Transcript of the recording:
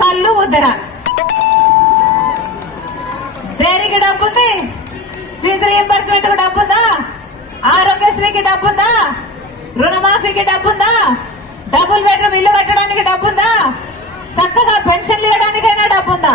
కళ్ళు ముద్దర దేనికి డబ్బుంది? Fee reimbursement కు డబ్బుందా? ఆరోగ్యశ్రీకి డబ్బుందా? రుణమాఫీకి డబ్బుందా? డబుల్ బెడ్రూమ్ ఇల్లు కట్టడానికి డబ్బుందా? చక్కగా పెన్షన్లు ఇవ్వడానికైనా డబ్బుందా?